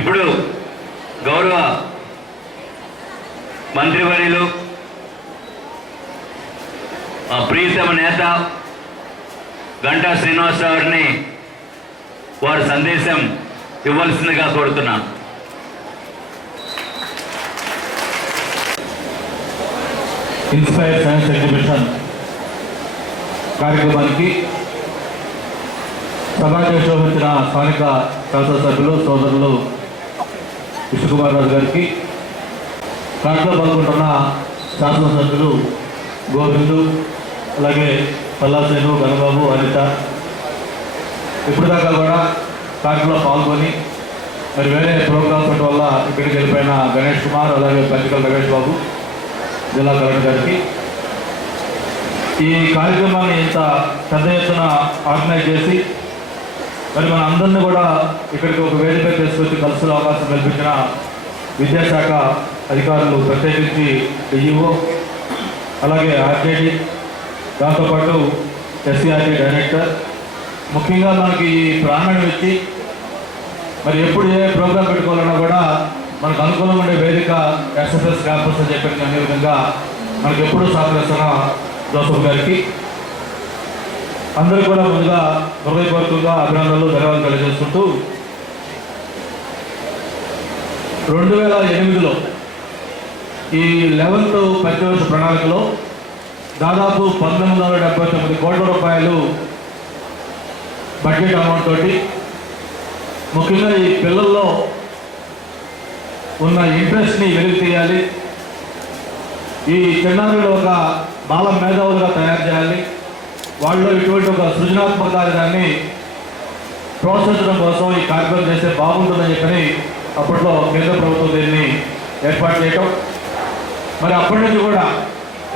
ఇప్పుడు గౌరవ మంత్రివర్యులు ప్రియతమ నేత గంటా శ్రీనివాసరావు గారిని వారి సందేశం ఇవ్వాల్సిందిగా కోరుతున్నాను. ఇన్స్పైర్ సైన్స్ ఎగ్జిబిషన్ కార్యక్రమానికి సభాధ్యక్షులు వచ్చిన స్థానిక శాసనసభ్యులు సోదరులు విష్ణుకుమార్ రాజు గారికి, దాంట్లో పాల్గొంటున్న శాసనసభ్యులు గోవిందు, అలాగే పల్లాసేను, గణబాబు, అనిత, ఇప్పటిదాకా కూడా కార్యక్రమంలో పాల్గొని మరి వేరే ప్రోగ్రామ్స్ వల్ల ఇక్కడికి వెళ్ళిపోయిన గణేష్ కుమార్, అలాగే పచ్చికల్ రమేష్ బాబు, జిల్లా కలెక్టర్ గారికి, ఈ కార్యక్రమాన్ని ఇంత పెద్ద ఎత్తున ఆర్గనైజ్ చేసి మరి మన అందరినీ కూడా ఇక్కడికి ఒక వేదికపై తీసుకొచ్చి కలుసుకునే అవకాశం కల్పించిన విద్యాశాఖ అధికారులు, ప్రత్యేకించి డిఈఓ, అలాగే ఆర్జేడీ, దాంతోపాటు ఎస్సీఆర్టీ డైరెక్టర్, ముఖ్యంగా మనకి ఈ ప్రాంగణం ఇచ్చి మరి ఎప్పుడు ఏ ప్రోగ్రాం పెట్టుకోవాలన్నా కూడా మనకు అనుకూలంగా ఉండే వేదిక ఎస్ఎఫ్ఎస్ క్యాంపస్ అని చెప్పి అనే విధంగా మనకు ఎప్పుడూ సహకరిస్తున్న జోసఫ్ గారికి అందరూ కూడా ముందుగా హృదయపూర్వకంగా అభినందనలు, ధన్యవాదాలు తెలియజేసుకుంటూ 2008లో ఈ 11th పంచవర్ష ప్రణాళికలో దాదాపు 1979 కోట్ల రూపాయలు బడ్జెట్ అమౌంట్ తోటి ముఖ్యంగా ఈ పిల్లల్లో ఉన్న ఇంట్రెస్ట్ని వెలికి తీయాలి, ఈ చిన్నారులు ఒక బాల మేధావులుగా తయారు చేయాలి, వాళ్ళు ఇటువంటి ఒక సృజనాత్మక దాన్ని ప్రోత్సహించడం కోసం ఈ కార్యక్రమం చేస్తే బాగుంటుందని చెప్పని అప్పట్లో కేంద్ర ప్రభుత్వం దీన్ని ఏర్పాటు చేయటం. మరి అప్పటి నుంచి కూడా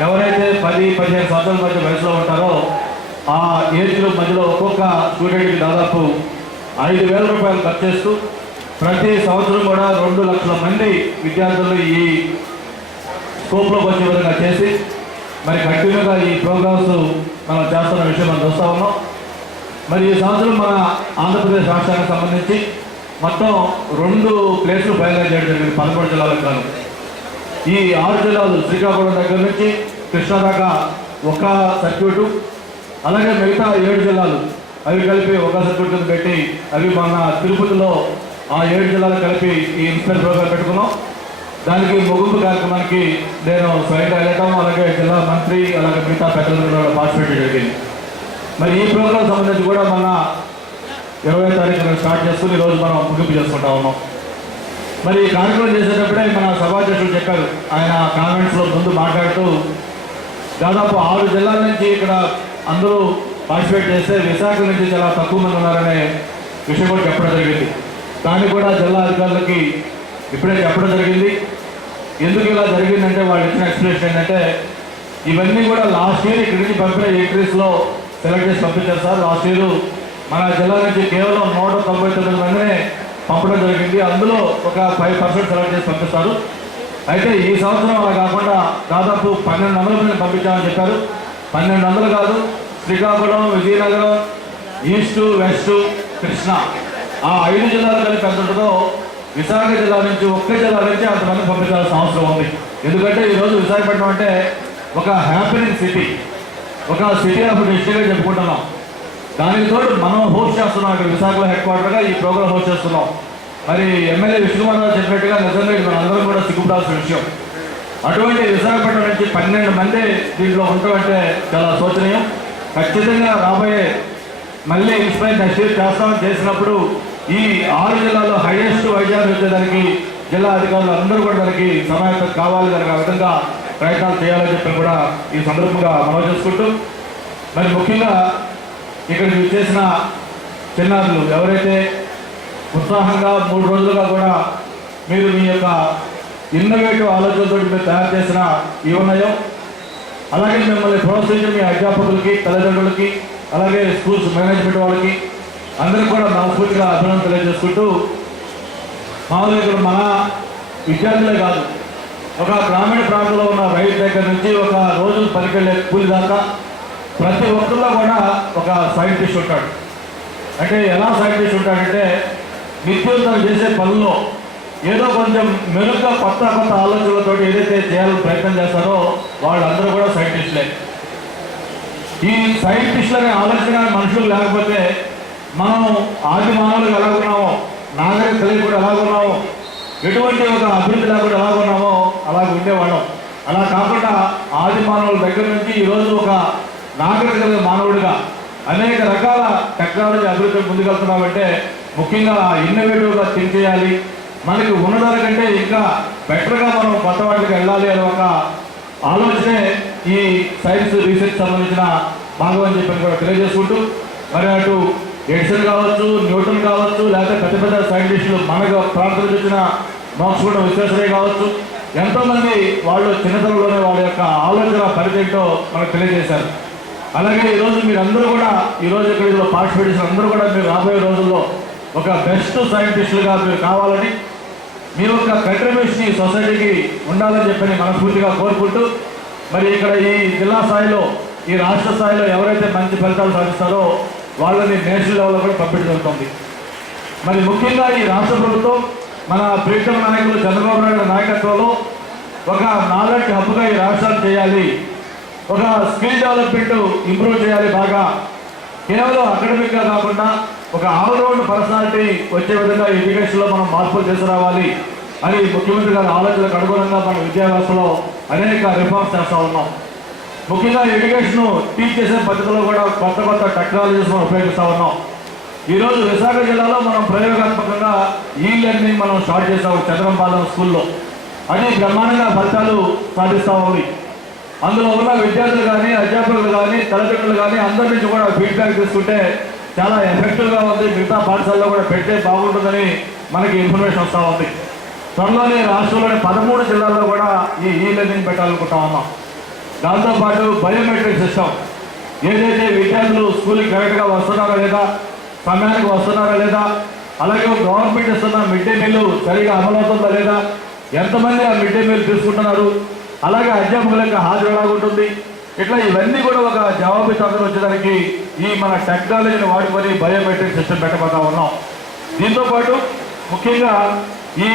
ఎవరైతే 10-15 సంవత్సరాల మధ్య వయసులో ఉంటారో ఆ ఏజ్ గ్రూప్ మధ్యలో ఒక్కొక్క స్టూడెంట్కి దాదాపు 5,000 రూపాయలు ఖర్చు చేస్తూ ప్రతి సంవత్సరం కూడా 2 లక్షల మంది విద్యార్థులు ఈ స్కోప్లోకి వచ్చే విధంగా చేసి మరి కంటిన్యూగా ఈ ప్రోగ్రామ్స్ మనం చేస్తున్న విషయం మనం చూస్తూ ఉన్నాం. మరి ఈ సంవత్సరం మన ఆంధ్రప్రదేశ్ రాష్ట్రానికి సంబంధించి మొత్తం 2 ప్లేసులు బయలుదేరి చేయడం జరిగింది 11 జిల్లాలకు గాను. ఈ 6 జిల్లాలు శ్రీకాకుళం దగ్గర నుంచి కృష్ణా దాకా ఒక సర్క్యూటు, అలాగే మిగతా 7 జిల్లాలు అవి కలిపి ఒక సర్క్యూట్ పెట్టి అవి మన తిరుపతిలో ఆ 7 జిల్లాలు కలిపి ఈ ఇన్స్పైర్ ప్రోగ్రాం పెట్టుకున్నాం. దానికి ముగింపు కార్యక్రమానికి నేను స్వయంగా వెళ్ళటం, అలాగే జిల్లా మంత్రి, అలాగే మిగతా పెద్దలందరూ కూడా పార్టిసిపేట్ జరిగింది. మరి ఈ ప్రోగ్రాం సంబంధించి కూడా మన 20వ తారీఖున స్టార్ట్ చేసుకుని ఈరోజు మనం ముగింపు చేసుకుంటా ఉన్నాం. మరి ఈ కార్యక్రమం చేసేటప్పుడే మన సభాధ్యక్షులు చెప్పారు, ఆయన కామెంట్స్లో ముందు మాట్లాడుతూ దాదాపు 6 జిల్లాల నుంచి ఇక్కడ అందరూ పార్టిసిపేట్ చేస్తే విశాఖ నుంచి చాలా తక్కువ మంది ఉన్నారనే విషయం కూడా చెప్పడం జరిగింది. దాన్ని కూడా జిల్లా అధికారులకి ఇప్పుడే చెప్పడం జరిగింది. ఎందుకు ఇలా జరిగిందంటే వాళ్ళు ఇచ్చిన ఎక్స్ప్లెనేషన్ ఏంటంటే ఇవన్నీ కూడా లాస్ట్ ఇయర్ ఇక్కడి నుంచి పంపిన ఎంట్రీస్లో సెలెక్ట్ చేసి పంపించారు సార్. లాస్ట్ ఇయర్ మన జిల్లా నుంచి కేవలం 199 మందినే పంపడం జరిగింది, అందులో ఒక 5% సెలెక్ట్ చేసి పంపిస్తారు. అయితే ఈ సంవత్సరం అలా కాకుండా దాదాపు 1,200 మందిని పంపించామని చెప్పారు. 1,200 కాదు, శ్రీకాకుళం, విజయనగరం, ఈస్టు, వెస్టు, కృష్ణా ఆ 5 జిల్లాలు కలిపి ఎంత ఉంటుందో విశాఖ జిల్లా నుంచి ఒక్క జిల్లా నుంచి అంతమంది పంపించాల్సిన అవసరం ఉంది. ఎందుకంటే ఈరోజు విశాఖపట్నం అంటే ఒక హ్యాపీనింగ్ సిటీ, ఒక సిటీ ఆఫ్ డిస్ట్రిక్ట్గా చెప్పుకుంటున్నాం. దానికి తోడు మనం హోస్ట్ చేస్తున్నాం, ఇక్కడ విశాఖలో హెడ్ క్వార్టర్గా ఈ ప్రోగ్రాం హోస్ట్ చేస్తున్నాం. మరి ఎమ్మెల్యే విష్ణుకుమార్ రావు చెప్పినట్టుగా నిజంగా ఇది మన అందరం కూడా సిగ్గుపడాల్సిన విషయం. అటువంటి విశాఖపట్నం నుంచి 12 మంది దీంట్లో ఉంటామంటే చాలా శోచనీయం. ఖచ్చితంగా రాబోయే మళ్ళీ ఇన్స్పైర్ నెక్స్ట్ ఇయర్ చేస్తామని చేసినప్పుడు ఈ 6 జిల్లాల్లో హైయెస్ట్ వైద్యాలు వచ్చేదానికి జిల్లా అధికారులు అందరూ కూడా దానికి సమాయత్తం కావాలి, దానికి ఆ విధంగా ప్రయత్నాలు చేయాలని చెప్పి కూడా ఈ సందర్భంగా మనవి చేసుకుంటూ మరి ముఖ్యంగా ఇక్కడ చేసిన చిన్నారులు ఎవరైతే ఉత్సాహంగా 3 రోజులుగా కూడా మీరు మీ యొక్క ఇన్నోవేటివ్ ఆలోచనతో మీరు తయారు చేసిన ఈ ఉన్నాయో, అలాగే మిమ్మల్ని ప్రోత్సహించిన మీ అధ్యాపకులకి, తల్లిదండ్రులకి, అలాగే స్కూల్స్ మేనేజ్మెంట్ వాళ్ళకి అందరికీ కూడా మనస్ఫూర్తిగా అభినందనలు తెలియజేసుకుంటూ మామూలుగా ఇక్కడ మన విద్యార్థులే కాదు, ఒక గ్రామీణ ప్రాంతంలో ఉన్న రైతు దగ్గర నుంచి ఒక రోజు పనికెళ్ళే కూలి దాకా ప్రతి ఒక్కరిలో కూడా ఒక సైంటిస్ట్ ఉంటాడు. అంటే ఎలా సైంటిస్ట్ ఉంటాడంటే నిత్యం తను చేసే పనుల్లో ఏదో కొంచెం మెరుగ్గా కొత్త ఆలోచనలతో ఏదైతే చేయాలని ప్రయత్నం చేస్తారో వాళ్ళందరూ కూడా సైంటిస్టులే. ఈ సైంటిస్టులనే ఆలోచన మనుషులు లేకపోతే మనం ఆది మానవులు ఎలా ఉన్నామో, నాగరిక తెలియకుండా ఎలా ఉన్నామో, ఎటువంటి ఒక అభివృద్ధి లేకుండా ఎలా ఉన్నామో అలాగ ఉండేవాళ్ళం. అలా కాకుండా ఆది మానవుల దగ్గర నుంచి ఈరోజు ఒక నాగరిక మానవుడిగా అనేక రకాల టెక్నాలజీ అభివృద్ధి ముందుకెళ్తున్నామంటే ముఖ్యంగా ఇన్నోవేటివ్గా థింక్ చేయాలి, మనకి ఉన్నదానికంటే ఇంకా బెటర్గా మనం కొత్త వాటికి వెళ్ళాలి అనే ఒక ఆలోచనే ఈ సైన్స్ రీసెర్చ్ సంబంధించిన భాగం అని చెప్పి కూడా తెలియజేసుకుంటూ, మరి అటు ఎడిసన్ కావచ్చు, న్యూటన్ కావచ్చు, లేకపోతే పెద్ద పెద్ద సైంటిస్టులు మన ప్రాంతం నుంచి వచ్చిన మోక్షగుండ విశ్వేశ్వరయ్య కావచ్చు, ఎంతోమంది వాళ్ళు చిన్నతనంలోనే వాళ్ళ యొక్క ఆలోచన పరిధితో మనకు తెలియజేశారు. అలాగే ఈరోజు మీరందరూ కూడా ఈరోజు ఇక్కడ ఇందులో పార్టిసిపేట్ చేసిన అందరూ కూడా మీరు రాబోయే రోజుల్లో ఒక బెస్ట్ సైంటిస్టులుగా మీరు కావాలని, మీరు ఒక కంట్రిబ్యూషన్ ఈ సొసైటీకి ఉండాలని చెప్పని మనస్ఫూర్తిగా కోరుకుంటూ, మరి ఇక్కడ ఈ జిల్లా స్థాయిలో ఈ రాష్ట్ర స్థాయిలో ఎవరైతే మంచి ఫలితాలు సాధిస్తారో వాళ్ళని నేషనల్ లెవెల్లో కూడా పంపించబడుతుంది. మరి ముఖ్యంగా ఈ రాష్ట్ర ప్రభుత్వం మన ప్రీతమ నాయకులు చంద్రబాబు నాయుడు నాయకత్వంలో ఒక నాలెడ్జ్ హబ్గా ఈ రాష్ట్రాన్ని చేయాలి, ఒక స్కిల్ డెవలప్మెంట్ ఇంప్రూవ్ చేయాలి, బాగా కేవలం అకాడమిక్గా కాకుండా ఒక ఆల్రౌండ్ పర్సనాలిటీ వచ్చే విధంగా ఎడ్యుకేషన్లో మనం మార్పులు తీసుకురావాలి అని ముఖ్యమంత్రి గారి ఆలోచనలకు అనుగుణంగా మన విద్యా వ్యవస్థలో అనేక రిఫార్మ్స్ చేస్తూ ఉన్నాం. ముఖ్యంగా ఎడ్యుకేషన్ టీచ్ చేసే పద్ధతిలో కూడా కొత్త టెక్నాలజీస్ మనం ఉపయోగిస్తూ ఉన్నాం. ఈరోజు విశాఖ జిల్లాలో మనం ప్రయోగాత్మకంగా ఈ లెర్నింగ్ మనం స్టార్ట్ చేసాము చంద్రంపాలెం స్కూల్లో. అది బ్రహ్మాండంగా ఫలితాలు సాధిస్తూ ఉంది. అందులో ఉన్న విద్యార్థులు కానీ, అధ్యాపకులు కానీ, తల్లిదండ్రులు కానీ అందరి నుంచి కూడా ఫీడ్బ్యాక్ తీసుకుంటే చాలా ఎఫెక్టివ్గా ఉంది, మిగతా పాఠశాలలో కూడా పెడితే బాగుంటుందని మనకి ఇన్ఫర్మేషన్ వస్తూ ఉంది. త్వరలోనే రాష్ట్రంలోని 13 జిల్లాల్లో కూడా ఈ లెర్నింగ్ పెట్టాలనుకుంటా ఉన్నాం. దాంతోపాటు బయోమెట్రిక్ సిస్టమ్, ఏదైతే విద్యార్థులు స్కూల్కి కరెక్ట్గా వస్తున్నారా లేదా, సమయానికి వస్తున్నారా లేదా, అలాగే గవర్నమెంట్ ఇస్తున్న మిడ్ డే మీల్ సరిగా అమలవుతుందా లేదా, ఎంతమంది ఆ మిడ్ డే మీల్ తీసుకుంటున్నారు, అలాగే అధ్యాపకుల యొక్క హాజరు ఎలాగుంటుంది, ఇట్లా ఇవన్నీ కూడా ఒక జవాబుదారీగా వచ్చేదానికి ఈ మన టెక్నాలజీని వాడుకొని బయోమెట్రిక్ సిస్టమ్ పెట్టబోతా ఉన్నాం. దీంతోపాటు ముఖ్యంగా ఈ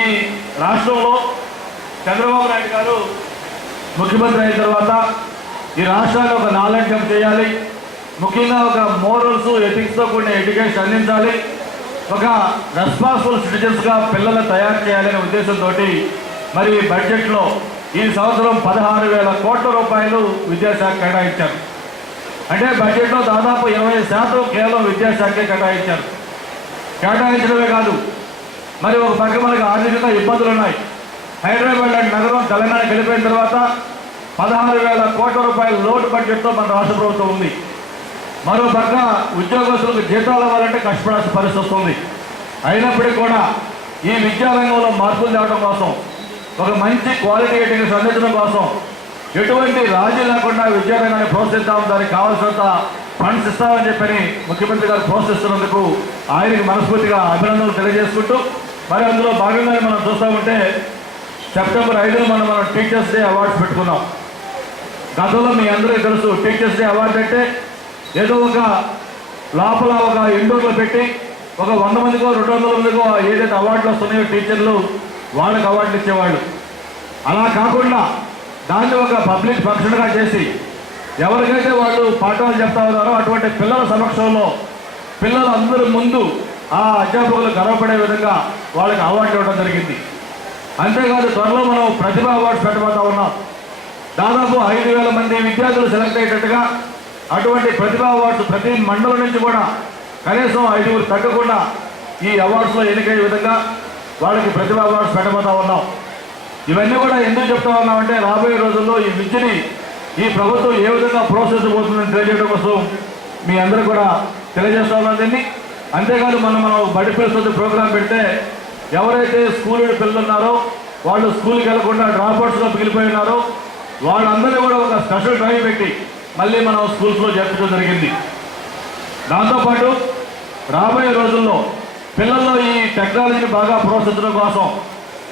రాష్ట్రంలో చంద్రబాబు నాయుడు గారు ముఖ్యమంత్రి అయిన తర్వాత ఈ రాష్ట్రాన్ని ఒక నాలెడ్జ్ హబ్ చేయాలి, ముఖ్యంగా ఒక మోరల్స్ ఎథిక్స్తో కూడిన ఎడ్యుకేషన్ అందించాలి, ఒక రెస్పాన్సిబుల్ సిటిజన్స్గా పిల్లలను తయారు చేయాలనే ఉద్దేశంతో మరి బడ్జెట్లో ఈ సంవత్సరం 16,000 కోట్ల రూపాయలు విద్యాశాఖ కేటాయించారు. అంటే బడ్జెట్లో దాదాపు 20% కేవలం విద్యాశాఖకే కేటాయించారు. కేటాయించడమే కాదు, మరి ఒక పక్క మనకి ఆర్థికంగా ఇబ్బందులు ఉన్నాయి. హైదరాబాద్ లాంటి నగరం తెలంగాణ వెళ్ళిపోయిన తర్వాత 16,000 కోట్ల రూపాయల లోటు బడ్జెట్తో మన రాష్ట్ర ప్రభుత్వం ఉంది. మరో పక్క ఉద్యోగస్తులకు జీతాలు ఇవ్వాలంటే కష్టపడాల్సిన పరిస్థితి వస్తుంది. అయినప్పటికీ కూడా ఈ విద్యారంగంలో మార్పులు తేవడం కోసం, ఒక మంచి క్వాలిటీ ఎడ్యుకేషన్ అందించడం కోసం ఎటువంటి రాజీ లేకుండా విద్యారంగాన్ని ప్రోత్సహిస్తాం, దానికి కావాల్సినంత ఫండ్స్ ఇస్తామని చెప్పని ముఖ్యమంత్రి గారు ప్రోత్సహిస్తున్నందుకు ఆయనకి మనస్ఫూర్తిగా అభినందనలు తెలియజేసుకుంటూ, మరి అందులో భాగంగానే మనం చూస్తూ ఉంటే సెప్టెంబర్ 5 మనం టీచర్స్ డే అవార్డ్స్ పెట్టుకున్నాం. గతంలో మీ అందరికీ తెలుసు, టీచర్స్ డే అవార్డు అంటే ఏదో ఒక లోపల ఒక ఇండోర్లో పెట్టి ఒక 100 మందికో 200 మందికో ఏదైతే అవార్డులు వస్తున్నాయో టీచర్లు వాళ్ళకి అవార్డులు ఇచ్చేవాళ్ళు. అలా కాకుండా దాన్ని ఒక పబ్లిక్ ఫంక్షన్గా చేసి ఎవరికైతే వాళ్ళు పాఠాలు చెప్తా ఉన్నారో అటువంటి పిల్లల సమక్షంలో పిల్లలందరి ముందు ఆ అధ్యాపకులు గర్వపడే విధంగా వాళ్ళకి అవార్డు ఇవ్వడం జరిగింది. అంతేకాదు త్వరలో మనం ప్రతిభ అవార్డ్స్ పెట్టబోతా ఉన్నాం. దాదాపు 5,000 మంది విద్యార్థులు సెలెక్ట్ అయ్యేటట్టుగా అటువంటి ప్రతిభ అవార్డ్స్ ప్రతి మండలం నుంచి కూడా కనీసం 5 తగ్గకుండా ఈ అవార్డ్స్లో ఎన్నికయ్యే విధంగా వాళ్ళకి ప్రతిభ అవార్డ్స్ పెట్టబోతా ఉన్నాం. ఇవన్నీ కూడా ఎందుకు చెప్తా ఉన్నామంటే రాబోయే రోజుల్లో ఈ విద్యని ఈ ప్రభుత్వం ఏ విధంగా ప్రోత్సహించబోతుందని తెలియజేయడం కోసం మీ అందరూ కూడా తెలియజేస్తా ఉన్నాం దీన్ని. అంతేకాదు మనం బడి పిల్లలతో ప్రోగ్రాం పెడితే ఎవరైతే స్కూల్ పిల్లలు ఉన్నారో వాళ్ళు స్కూల్కి వెళ్లకుండా డ్రాప్అవుట్స్లో మిగిలిపోయి ఉన్నారో వాళ్ళందరినీ కూడా ఒక స్పెషల్ డ్రైవ్ పెట్టి మళ్ళీ మనం స్కూల్స్లో చేర్చడం జరిగింది. దాంతోపాటు రాబోయే రోజుల్లో పిల్లల్లో ఈ టెక్నాలజీని బాగా ప్రోత్సహించడం కోసం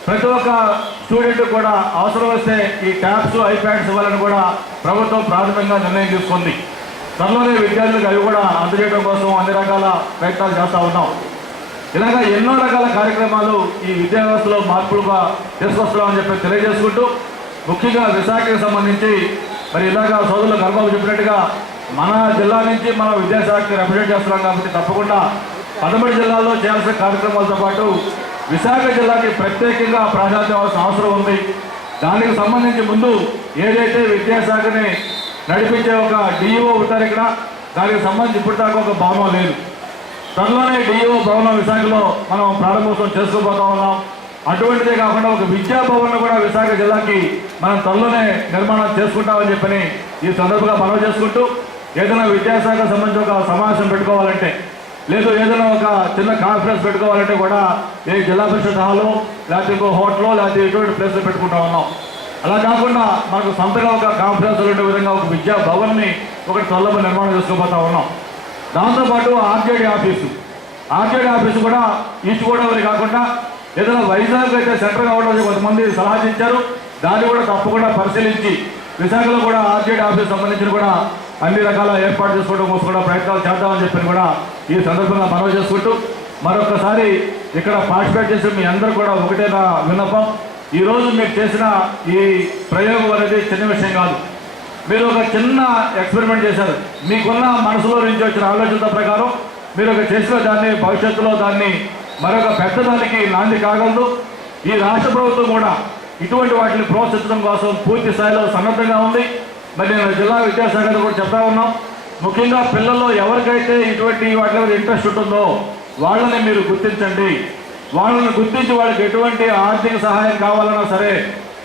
ప్రతి ఒక్క స్టూడెంట్ కూడా అవసరం వస్తే ఈ ట్యాబ్స్, ఐప్యాడ్స్ ఇవ్వాలని కూడా ప్రభుత్వం ప్రాథమికంగా నిర్ణయం తీసుకుంది. త్వరలోనే విద్యార్థులకు అవి కూడా అందజేయడం కోసం అన్ని రకాల ప్రయత్నాలు చేస్తూ ఉన్నాం. ఇలాగ ఎన్నో రకాల కార్యక్రమాలు ఈ విద్యా వ్యవస్థలో మార్పులుగా తీసుకొస్తున్నామని చెప్పి తెలియజేసుకుంటూ, ముఖ్యంగా విశాఖకి సంబంధించి మరి ఇలాగ సోదరులు గర్భాబు చెప్పినట్టుగా మన జిల్లా నుంచి మనం విద్యాశాఖకి రిప్రజెంట్ చేస్తున్నాం కాబట్టి తప్పకుండా 13 జిల్లాల్లో చేయాల్సిన కార్యక్రమాలతో పాటు విశాఖ జిల్లాకి ప్రత్యేకంగా ప్రాధాన్యత ఇవ్వాల్సిన అవసరం ఉంది. దానికి సంబంధించి ముందు ఏదైతే విద్యాశాఖని నడిపించే ఒక డిఈఓ ఉంటారు ఇక్కడ, దానికి సంబంధించి ఇప్పటిదాకా ఒక భవనం లేదు. త్వరలోనే డిఈఓ భవనం విశాఖలో మనం ప్రారంభోత్సవం చేసుకోబోతా ఉన్నాం. అటువంటిదే కాకుండా ఒక విద్యా భవన్ కూడా విశాఖ జిల్లాకి మనం త్వరలోనే నిర్మాణం చేసుకుంటామని చెప్పని ఈ సందర్భంగా మనవి చేసుకుంటూ, ఏదైనా విద్యాశాఖ సంబంధించి ఒక సమావేశం పెట్టుకోవాలంటే, లేదు ఏదైనా ఒక చిన్న కాన్ఫరెన్స్ పెట్టుకోవాలంటే కూడా ఏ జిల్లా పరిషత్ హాల్లో లేకపోతే ఇంకో హోటల్లో లేకపోతే ఎటువంటి ప్లేస్లో పెట్టుకుంటా ఉన్నాం. అలా కాకుండా మనకు సొంతగా ఒక కాన్ఫరెన్స్ ఉండే విధంగా ఒక విద్యా భవన్ని ఒకటి త్వరలో నిర్మాణం చేసుకోబోతా ఉన్నాం. దాంతోపాటు ఆర్జేడీ ఆఫీసు కూడా ఈస్ట్ గోదావరి కాకుండా ఏదైనా వైజాగ్ అయితే సెంటర్ కావడం కొంతమంది సలహా ఇచ్చారు. దాన్ని కూడా తప్పకుండా పరిశీలించి విశాఖలో కూడా ఆర్జేడీ ఆఫీస్ సంబంధించిన కూడా అన్ని రకాల ఏర్పాటు చేసుకోవడం కోసం కూడా ప్రయత్నాలు చేద్దామని చెప్పి కూడా ఈ సందర్భంగా మనవి చేసుకుంటూ, మరొకసారి ఇక్కడ పార్టిసిపేట్ చేసిన మీ అందరూ కూడా ఒకటే నా విన్నపం, ఈరోజు మీరు చేసిన ఈ ప్రయోగం అనేది చిన్న విషయం కాదు. మీరు ఒక చిన్న ఎక్స్పెరిమెంట్ చేశారు. మీకున్న మనసులో నుంచి వచ్చిన ఆలోచనల ప్రకారం మీరు ఒక చేసిన దాన్ని భవిష్యత్తులో దాన్ని మరొక పెద్దదానికి నాంది కాగలదు. ఈ రాష్ట్ర ప్రభుత్వం కూడా ఇటువంటి వాటిని ప్రోత్సహించడం కోసం పూర్తి స్థాయిలో సన్నద్ధంగా ఉంది. మరి నేను జిల్లా విద్యాశాఖలో కూడా చెప్తా ఉన్నాం, ముఖ్యంగా పిల్లల్లో ఎవరికైతే ఇటువంటి వాటిలో ఇంట్రెస్ట్ ఉంటుందో వాళ్ళని మీరు గుర్తించండి. వాళ్ళని గుర్తించి వాళ్ళకి ఎటువంటి ఆర్థిక సహాయం కావాలన్నా సరే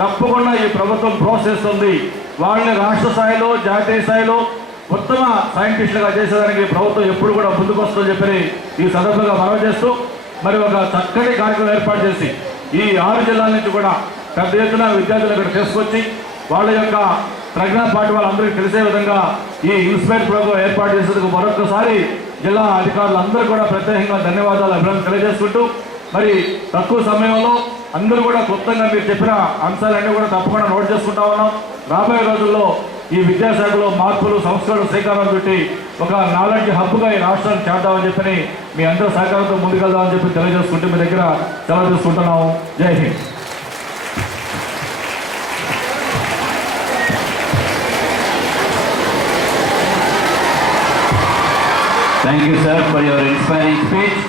తప్పకుండా ఈ ప్రభుత్వం ప్రోత్సహిస్తుంది. వాళ్ళని రాష్ట్ర స్థాయిలో జాతీయ స్థాయిలో ఉత్తమ సైంటిస్టులుగా చేసేదానికి ప్రభుత్వం ఎప్పుడు కూడా ముందుకు వస్తుందని చెప్పి ఈ సందర్భంగా మనవి చేస్తూ, మరి ఒక చక్కటి కార్యక్రమం ఏర్పాటు చేసి ఈ 6 జిల్లాల నుంచి కూడా పెద్ద ఎత్తున విద్యార్థులు ఇక్కడ తీసుకొచ్చి వాళ్ళ యొక్క ప్రజ్ఞా పాఠ వాళ్ళందరికీ తెలిసే విధంగా ఈ ఇన్స్పైర్ ప్రోగ్రాం ఏర్పాటు చేసేందుకు మరొకసారి జిల్లా అధికారులందరూ కూడా ప్రత్యేకంగా ధన్యవాదాలు అభినందనలు తెలియజేసుకుంటూ, మరి తక్కువ సమయంలో అందరూ కూడా క్లుప్తంగా మీరు చెప్పిన అంశాలన్నీ కూడా తప్పకుండా నోట్ చేసుకుంటా ఉన్నాం. రాబోయే రోజుల్లో ఈ విద్యాశాఖలో మార్పులు సంస్కరణలు శ్రీకారం చుట్టి ఒక నాలెడ్జ్ హబ్గా ఈ రాష్ట్రాన్ని చేద్దామని చెప్పని మీ అందరూ సహకారంతో ముందుకెళ్దామని చెప్పి తెలియజేసుకుంటూ మీ దగ్గర సెలవు తీసుకుంటున్నాము. జై Hind. Thank you, sir, for your inspiring speech.